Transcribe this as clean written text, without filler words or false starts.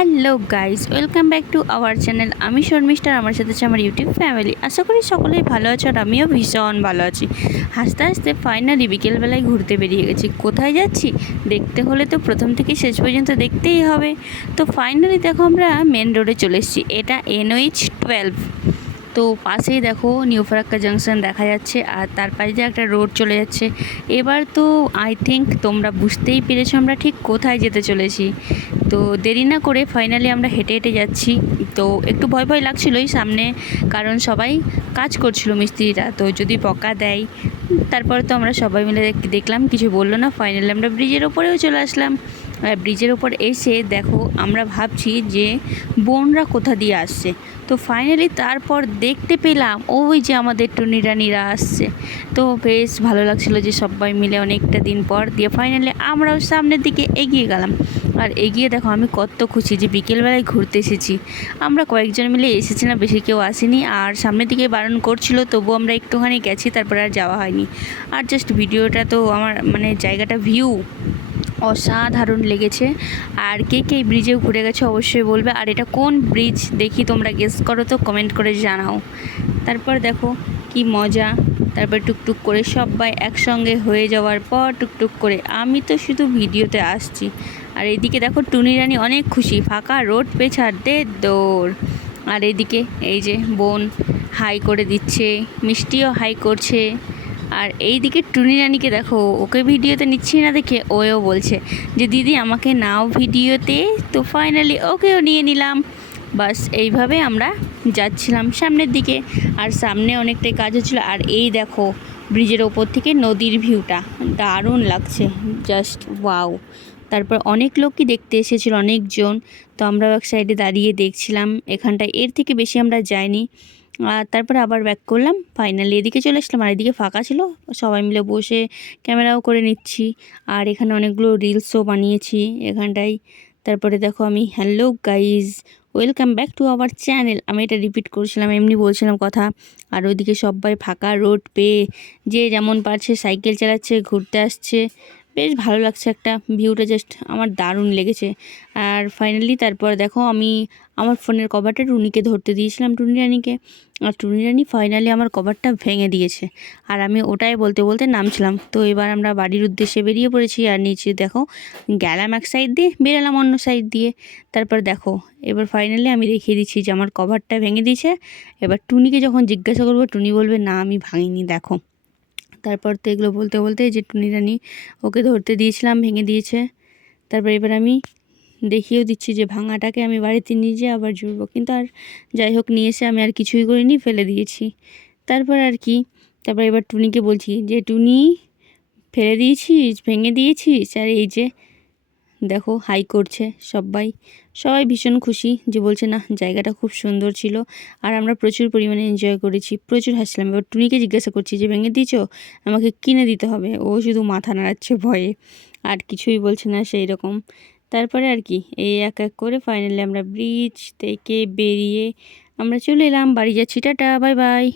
Hello guys, welcome back to our channel. আমি শর্মিষ্ঠার, আমার সাথে আছে আমার ইউটিউব ফ্যামিলি। আশা করি সকলেই ভালো আছো আর আমিও ভীষণ ভালো আছি। হাসতে হাসতে ফাইনালি বিকেলবেলায় ঘুরতে বেরিয়ে গেছি। কোথায় যাচ্ছি দেখতে হলে তো প্রথম থেকে শেষ পর্যন্ত দেখতেই হবে। তো ফাইনালি দেখো আমরা মেন রোডে চলে এসেছি। এটা NH-12। তো পাশেই দেখো নিউ ফারাক্কা জাংশন দেখা যাচ্ছে, আর তার পাশে দিয়ে একটা রোড চলে যাচ্ছে। এবার তো আই থিঙ্ক তোমরা বুঝতেই পেরেছো আমরা ঠিক কোথায় যেতে চলেছি। তো দেরি না করে ফাইনালি আমরা হেঁটে হেঁটে যাচ্ছি। তো একটু ভয় ভয় লাগছিলোই সামনে, কারণ সবাই কাজ করছিল মিস্ত্রিরা, তো যদি বকা দেয়। তারপর তো আমরা সবাই মিলে দেখলাম, কিছু বললো না। ফাইনালি আমরা ব্রিজের ওপরেও চলে আসলাম। আর ব্রিজের ওপর এসে দেখো আমরা ভাবছি যে বোনরা কোথা দিয়ে আসছে। তো ফাইনালি তারপর দেখতে পেলাম ওই যে আমাদের টুনি রানিরা আসছে। তো বেশ ভালো লাগছিলো যে সবাই মিলে অনেকটা দিন পর দিয়ে ফাইনালি আমরাও সামনের দিকে এগিয়ে গেলাম। আর এগিয়ে দেখো আমি কত খুশি যে বিকেলবেলায় ঘুরতে এসেছি। আমরা কয়েকজন মিলে এসেছি, না বেশি কেউ আসেনি। আর সামনের দিকে বারণ করছিল, তবু আমরা একটুখানি গেছি, তারপর আর যাওয়া হয়নি। আর জাস্ট ভিডিওটা তো আমার জায়গাটা ভিউ অসাধারণ লেগেছে। আর কে কে ব্রিজেও ঘুরে গেছে অবশ্যই বলবে। আর এটা কোন ব্রিজ দেখি তোমরা গেস করো, তো কমেন্ট করে জানাও। তারপর দেখো কি মজা। তারপর টুকটুক করে সবাই একসঙ্গে হয়ে যাওয়ার পর টুকটুক করে আমি তো শুধু ভিডিওতে আসছি। আর এইদিকে দেখো টুনি রানি অনেক খুশি, ফাঁকা রোড পেয়ে ছাড়তে দৌড়। আর এইদিকে এই যে বোন হাই করে দিচ্ছে, মিষ্টিও হাই করছে। আর এই দিকে টুনি রানিকে দেখো, ওকে ভিডিওতে নিচ্ছি না দেখে ওও বলছে যে দিদি আমাকে নাও ভিডিওতে। তো ফাইনালি ওকেও নিয়ে নিলাম। বাস এইভাবে আমরা যাচ্ছিলাম সামনের দিকে। আর সামনে অনেকটাই কাজ হচ্ছিলো। আর এই দেখো ব্রিজের ওপর থেকে নদীর ভিউটা দারুণ লাগছে, জাস্ট ওয়াও। তারপর অনেক লোকই দেখতে এসেছিলো, অনেকজন। তো আমরাও এক সাইডে দাঁড়িয়ে দেখছিলাম এখানটায়, এর থেকে বেশি আমরা যাইনি। আর তারপরে আবার ব্যাক করলাম। ফাইনালি এদিকে চলে আসলাম, আর এদিকে ফাঁকা ছিল, সবাই মিলে বসে ক্যামেরাও করে নিচ্ছি। আর এখানে অনেকগুলো রিলসও বানিয়েছি এখানটায়। তারপরে দেখো আমি hello guys, welcome back to our channel, আমি এটা রিপিট করছিলাম, এমনি বলছিলাম কথা। আর ওইদিকে সবাই ফাঁকা রোড পেয়ে যে যেমন পারছে সাইকেল চালাচ্ছে, ঘুরতে আসছে। বেশ ভালো লাগছে, একটা ভিউটা জাস্ট আমার দারুণ লেগেছে। আর ফাইনালি তারপর দেখো আমি আমার ফোনের কভারটা টুনিকে ধরতে দিয়েছিলাম, টুনি রানিকে। আর টুনি রানি ফাইনালি আমার কভারটা ভেঙে দিয়েছে। আর আমি ওটাই বলতে বলতে নামছিলাম। তো এবার আমরা বাড়ির উদ্দেশ্যে বেরিয়ে পড়েছি। আর নিচে দেখো গেলাম এক সাইড দিয়ে, বেরালাম অন্য সাইড দিয়ে। তারপর দেখো এবার ফাইনালি আমি দেখিয়ে দিচ্ছি যে আমার কভারটা ভেঙে দিয়েছে। এবার টুনিকে যখন জিজ্ঞাসা করবো, টুনি বলবে না আমি ভাঙিনি, দেখো। তারপর তো এগুলো বলতে বলতে যে টুনি রানি ওকে ধরতে দিয়েছিলাম, ভেঙে দিয়েছে। তারপর এবার আমি দেখিয়েও দিচ্ছি যে ভাঙাটাকে আমি বাড়িতে নিয়ে যেয়ে আবার জুড়বো, কিন্তু আর যাই হোক নিয়ে এসে আমি আর কিছুই করিনি, ফেলে দিয়েছি। তারপর আর কি, তারপর এবার টুনিকে বলছি যে টুনি ফেলে দিয়েছিস, ভেঙে দিয়েছিস। আর এই যে দেখো হাই করছে সবাই, সবাই ভীষণ খুশি, যে বলছে না জায়গাটা খুব সুন্দর ছিল। আর আমরা প্রচুর পরিমাণে এনজয় করেছি, প্রচুর হাসলাম। এবার টুনিকে জিজ্ঞাসা করছি যে ভেঙে দিয়েছো, আমাকে কিনে দিতে হবে। ও শুধু মাথা নাড়াচ্ছে ভয়ে, আর কিছুই বলছে না সেই রকম। তারপরে আর কি এই এক এক করে ফাইনালি আমরা ব্রিজ থেকে বেরিয়ে আমরা চলে এলাম, বাড়ি যাচ্ছি, টাটা বাই বাই।